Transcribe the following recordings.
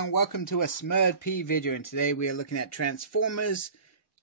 and welcome to a Smurd video, and today we are looking at Transformers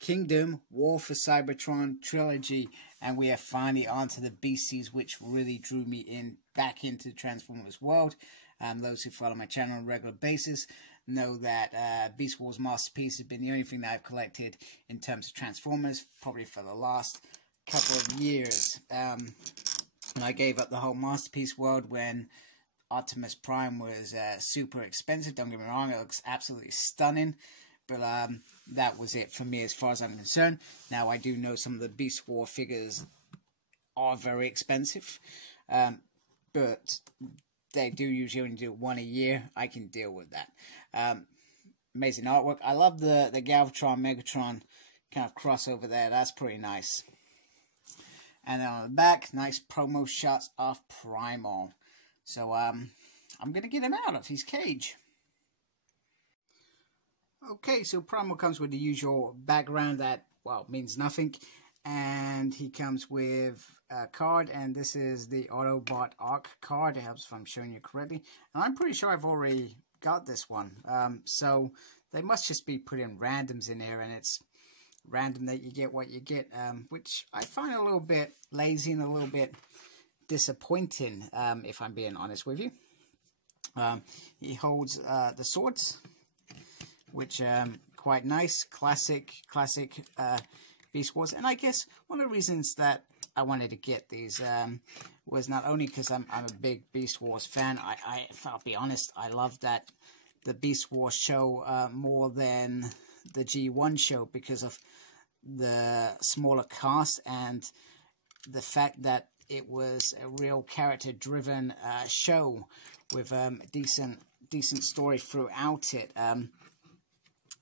Kingdom War for Cybertron Trilogy, and we are finally onto the beasties, which really drew me back into the Transformers world. Those who follow my channel on a regular basis know that Beast Wars Masterpiece has been the only thing that I've collected in terms of Transformers, probably for the last couple of years. And I gave up the whole Masterpiece world when Optimus Prime was super expensive. Don't get me wrong, it looks absolutely stunning, but that was it for me as far as I'm concerned. Now, I do know some of the Beast War figures are very expensive, but they do usually only do one a year. I can deal with that. Amazing artwork. I love the Galvatron, Megatron kind of crossover there. That's pretty nice. And then on the back, nice promo shots of Primal. So, I'm going to get him out of his cage. Okay, so Primal comes with the usual background that, well, means nothing. And he comes with a card, and this is the Autobot Arc card. It helps if I'm showing you correctly. And I'm pretty sure I've already got this one. So, they must just be putting randoms in here, and it's random that you get what you get, which I find a little bit lazy and a little bit disappointing, if I'm being honest with you. He holds the swords, which quite nice, classic Beast Wars. And I guess one of the reasons that I wanted to get these was not only because I'm a big Beast Wars fan. I'll be honest, I love that the Beast Wars show more than the G1 show because of the smaller cast and the fact that it was a real character-driven show with a decent story throughout it.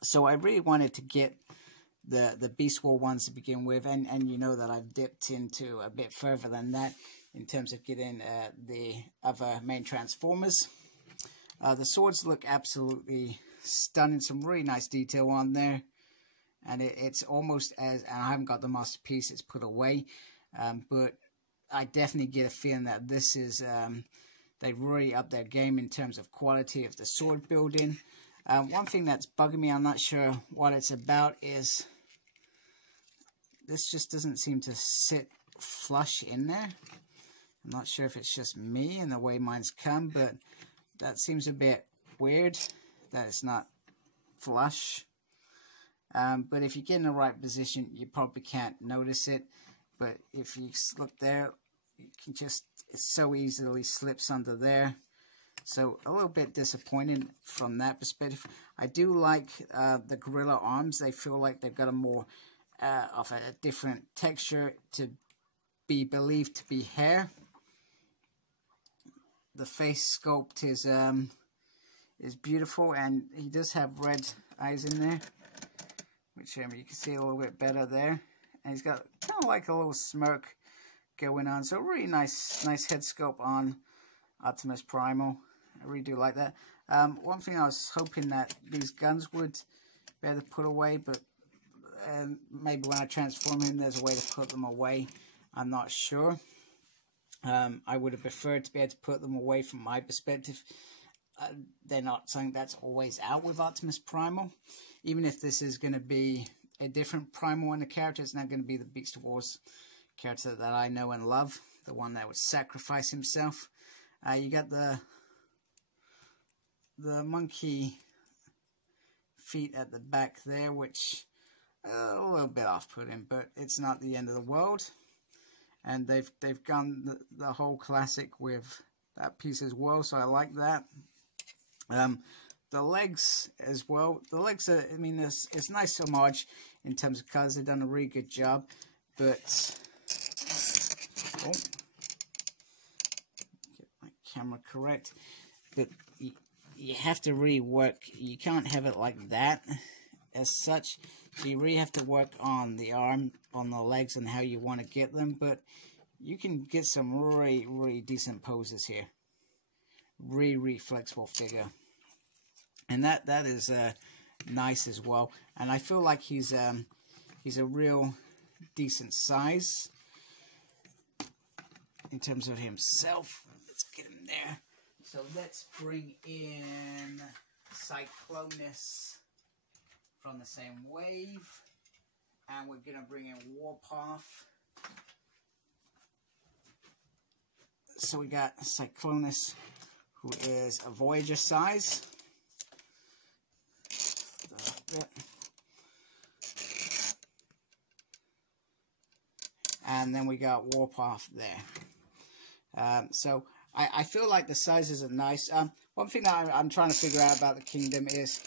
So I really wanted to get the Beast War ones to begin with, and you know that I've dipped into a bit further than that in terms of getting the other main Transformers. The swords look absolutely stunning, some really nice detail on there, and it's almost as, and I haven't got the Masterpiece, it's put away, but I definitely get a feeling that this is, they've really upped their game in terms of quality of the sword building. One thing that's bugging me, I'm not sure what it's about, is this just doesn't seem to sit flush in there. I'm not sure if it's just me and the way mine's come, but that seems a bit weird that it's not flush. But if you get in the right position, you probably can't notice it. But if you look there, you can just, it so easily slips under there. So a little bit disappointing from that perspective. I do like the gorilla arms. They feel like they've got a more of a different texture to be believed to be hair. The face sculpt is beautiful, and he does have red eyes in there, which you can see a little bit better there. And he's got kind of like a little smirk going on. So really nice head sculpt on Optimus Primal. I really do like that. One thing I was hoping that these guns would be able to put away, but maybe when I transform him, there's a way to put them away. I'm not sure. I would have preferred to be able to put them away from my perspective. They're not something that's always out with Optimus Primal. Even if this is going to be a different Primal in the character, it's not going to be the Beast Wars character that I know and love, the one that would sacrifice himself. You got the monkey feet at the back there, which a little bit off-putting, but it's not the end of the world. And they've gone the whole classic with that piece as well, so I like that. The legs as well. The legs are, I mean, it's nice homage in terms of colours. They've done a really good job, but get my camera correct. But you have to really work. You can't have it like that as such. So you really have to work on the arm, on the legs, and how you want to get them. But you can get some really decent poses here. Really flexible figure. And that is nice as well. And I feel like he's a real decent size in terms of himself. Let's get him there. So let's bring in Cyclonus from the same wave. And we're going to bring in Warpath. So we got Cyclonus, who is a Voyager size. And then we got Warpath there. So I feel like the sizes are nice. One thing that I'm trying to figure out about the Kingdom is,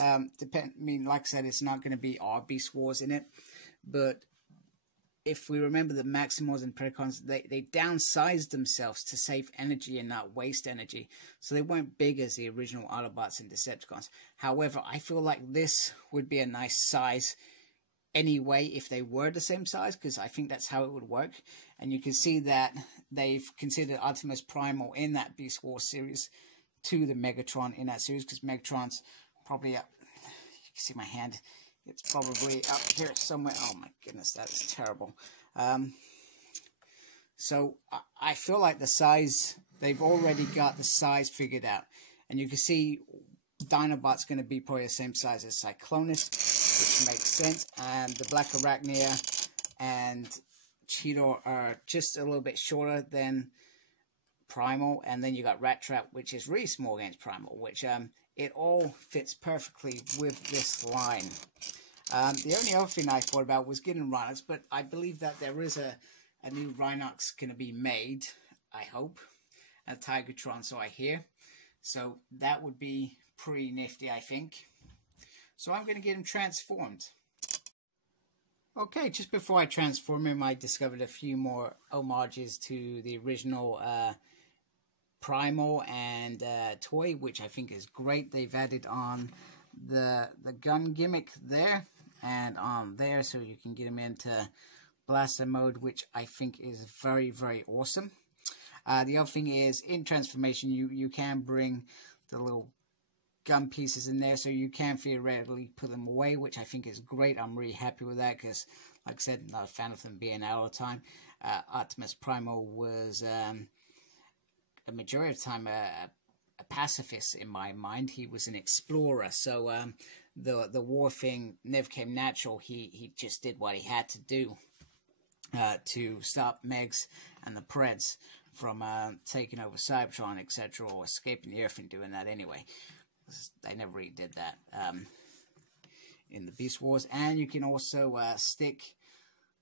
like I said, it's not going to be our Beast Wars in it. But if we remember the Maximals and Predacons, they downsized themselves to save energy and not waste energy. So they weren't big as the original Autobots and Decepticons. However, I feel like this would be a nice size anyway if they were the same size, because I think that's how it would work. And you can see that they've considered Optimus Primal in that Beast Wars series to the Megatron in that series, because Megatron's probably up. You can see my hand. It's probably up here somewhere. Oh my goodness, that is terrible. So I feel like the size, they've already got the size figured out. And you can see Dinobot's going to be probably the same size as Cyclonus, which makes sense. And the Black Arachnia and Cheetor are just a little bit shorter than Primal. And then you got Rat Trap, which is really small against Primal, which it all fits perfectly with this line. The only other thing I thought about was getting Rhinox, but I believe that there is a new Rhinox going to be made, I hope, and Tigertron, so I hear. So that would be pretty nifty, I think. So I'm going to get him transformed. Okay, just before I transform him, I discovered a few more homages to the original Primal and toy, which I think is great. They've added on the gun gimmick there and on there, so you can get him into blaster mode, which I think is very, very awesome. The other thing is, in transformation, you can bring the little gun pieces in there, so you can theoretically put them away, which I think is great. I'm really happy with that, because, like I said, I'm not a fan of them being out all the time. Optimus Primal was a majority of the time a pacifist in my mind. He was an explorer, so the war thing never came natural. He just did what he had to do to stop Megs and the Preds from taking over Cybertron, etc., or escaping the Earth and doing that anyway. They never really did that in the Beast Wars. And you can also stick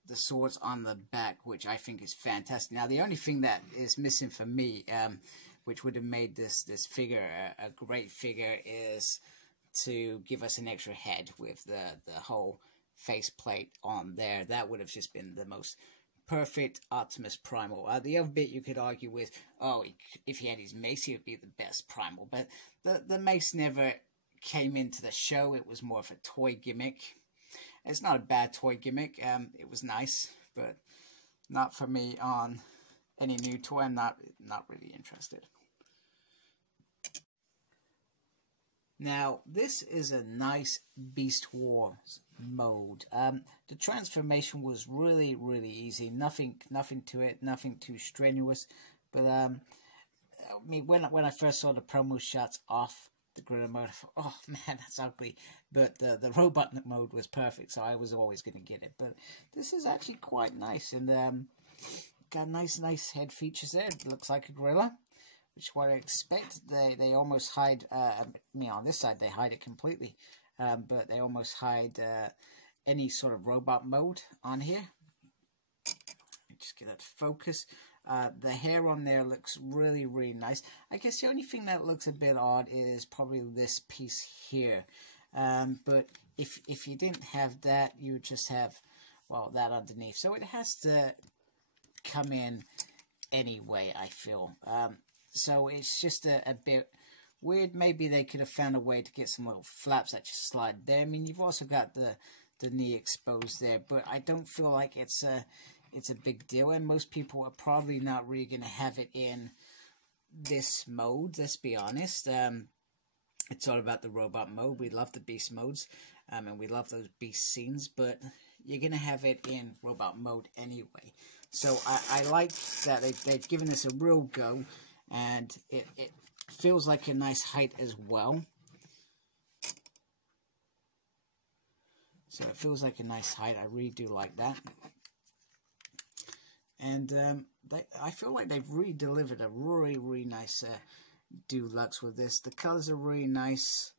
the swords on the back, which I think is fantastic. Now, the only thing that is missing for me, which would have made this figure a great figure, is to give us an extra head with the whole faceplate on there. That would have just been the most perfect Optimus Primal. The other bit you could argue with, oh, if he had his mace, he would be the best Primal. But the mace never came into the show. It was more of a toy gimmick. It's not a bad toy gimmick. It was nice, but not for me on any new toy. I'm not really interested. Now, this is a nice Beast Wars mode. The transformation was really, really easy. Nothing to it. Nothing too strenuous. But I mean, when I first saw the promo shots off the gorilla mode, I thought, oh man, that's ugly. But the robot mode was perfect, so I was always going to get it. But this is actually quite nice, and got nice head features there. It looks like a gorilla, which is what I expect. They almost hide. I mean, on this side they hide it completely, but they almost hide any sort of robot mode on here. Just get that to focus. The hair on there looks really, really nice. I guess the only thing that looks a bit odd is probably this piece here. But if you didn't have that, you would just have, well, that underneath. So it has to come in anyway, I feel. So it's just a bit weird. Maybe they could have found a way to get some little flaps that just slide there. I mean, you've also got the knee exposed there, but I don't feel like it's a big deal, and most people are probably not really going to have it in this mode, let's be honest. It's all about the robot mode. We love the beast modes, and we love those beast scenes, but you're going to have it in robot mode anyway. So I like that they've given this a real go, and it feels like a nice height as well. So it feels like a nice height. I really do like that. And I feel like they've really delivered a really nice deluxe with this. The colors are really nice.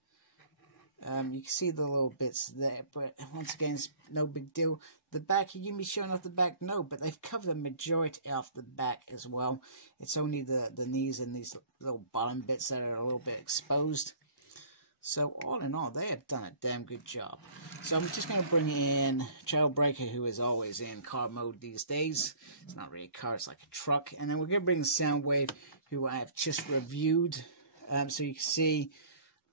You can see the little bits there, but once again, it's no big deal. The back, you can be showing off the back? No, but they've covered the majority of the back as well. It's only the knees and these little bottom bits that are a little bit exposed. So all in all, they have done a damn good job. So I'm just going to bring in Trailbreaker, who is always in car mode these days. It's not really a car, it's like a truck. And then we're going to bring Soundwave, who I have just reviewed. So you can see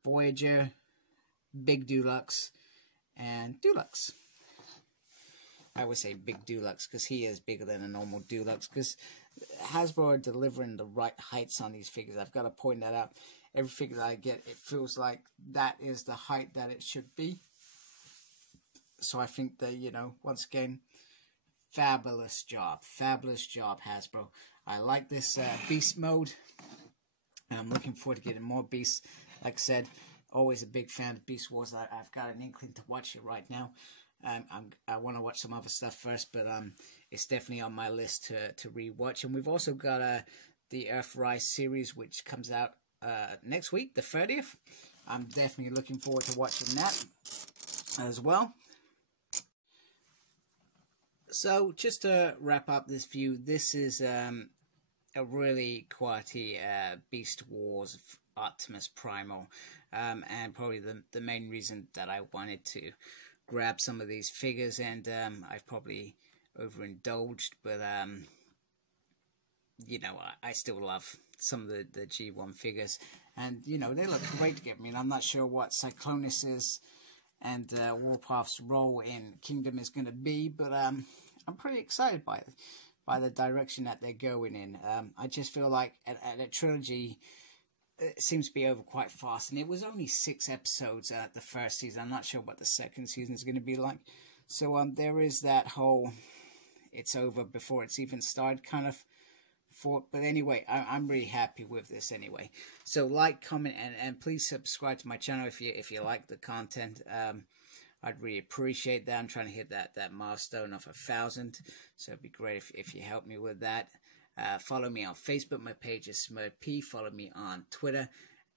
Voyager, Big Deluxe, and Deluxe. I would say Big Deluxe because he is bigger than a normal Deluxe, because Hasbro are delivering the right heights on these figures. I've got to point that out. Every figure that I get, it feels like that is the height that it should be. So I think that, you know, once again, fabulous job, Hasbro. I like this Beast mode. I'm looking forward to getting more Beasts. Like I said, always a big fan of Beast Wars. I've got an inkling to watch it right now. I want to watch some other stuff first, but it's definitely on my list to rewatch. And we've also got the Earthrise series, which comes out next week, the 30th. I'm definitely looking forward to watching that as well. So just to wrap up this view, this is a really quality Beast Wars Optimus Primal, and probably the main reason that I wanted to grab some of these figures, and I've probably overindulged, but you know, I still love some of the G1 figures, and you know, they look great to get. I mean, I'm not sure what Cyclonus's and Warpath's role in Kingdom is going to be, but I'm pretty excited by the direction that they're going in. I just feel like at a Trilogy, it seems to be over quite fast, and it was only 6 episodes at the first season. I'm not sure what the second season is going to be like. So there is that whole it's over before it's even started kind of thought. But anyway, I'm really happy with this anyway. So like, comment, and please subscribe to my channel if you like the content. I'd really appreciate that. I'm trying to hit that milestone of 1,000, so it'd be great if you help me with that. Follow me on Facebook. My page is SmurredP. Follow me on Twitter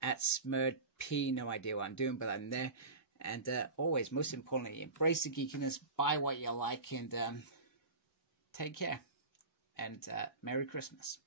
at SmurredP. No idea what I'm doing, but I'm there. And always, most importantly, embrace the geekiness. Buy what you like, and take care. And Merry Christmas.